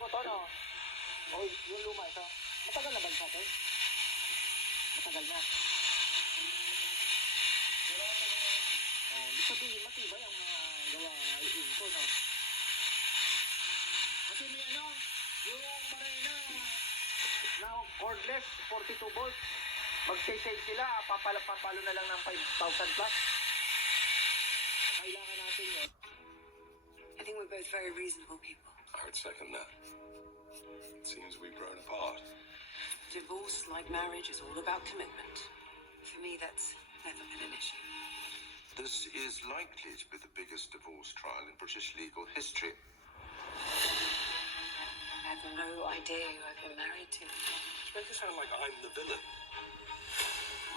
bago to, no? O, yung luma ito. Matagal na ba sa atin? Matagal na. Oh, di sabihin, matibay ang mga gawa ng ko, no? Kasi may ano, yung Marena, na cordless, 42 volts. Mag-save sila, papalo na lang ng 5,000 plus. Kailangan natin yun. I think we're both very reasonable people. I would second that. It seems we've grown apart. Divorce, like marriage, is all about commitment. For me, that's never been an issue. This is likely to be the biggest divorce trial in British legal history. I have no idea who I've been married to. You make it sound like I'm the villain.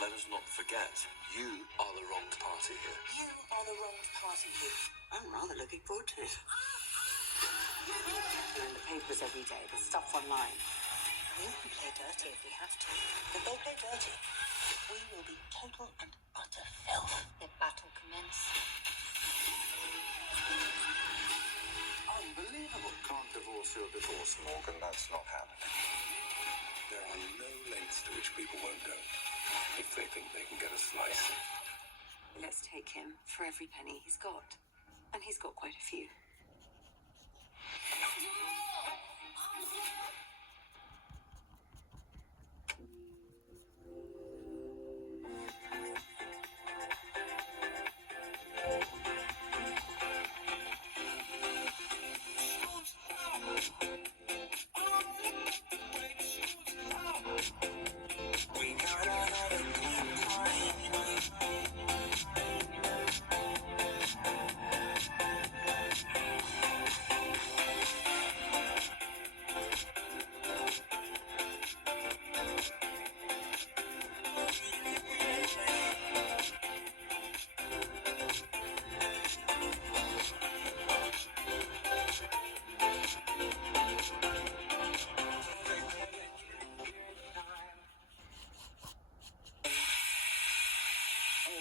Let us not forget, you are the wronged party here. You are the wrong party here. I'm rather looking forward to it. They're in the papers every day, the stuff online. We can play dirty if we have to. If they play dirty, we will be total and utter filth. The battle commence. Unbelievable. Can't divorce your divorce, Morgan. That's not happening. There are no lengths to which people won't go if they think they can get a slice. Let's take him for every penny he's got. And he's got quite a few.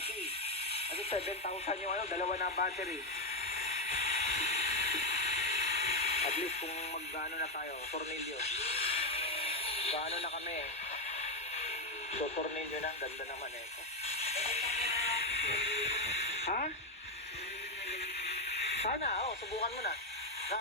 Okay. Kasi 7,000 yung ano, dalawa na battery. At least kung mag-ano na tayo, tornilyo. Gaano na kami. So, tornilyo na, ganda naman eh. Ha? Sana, subukan mo na. Na.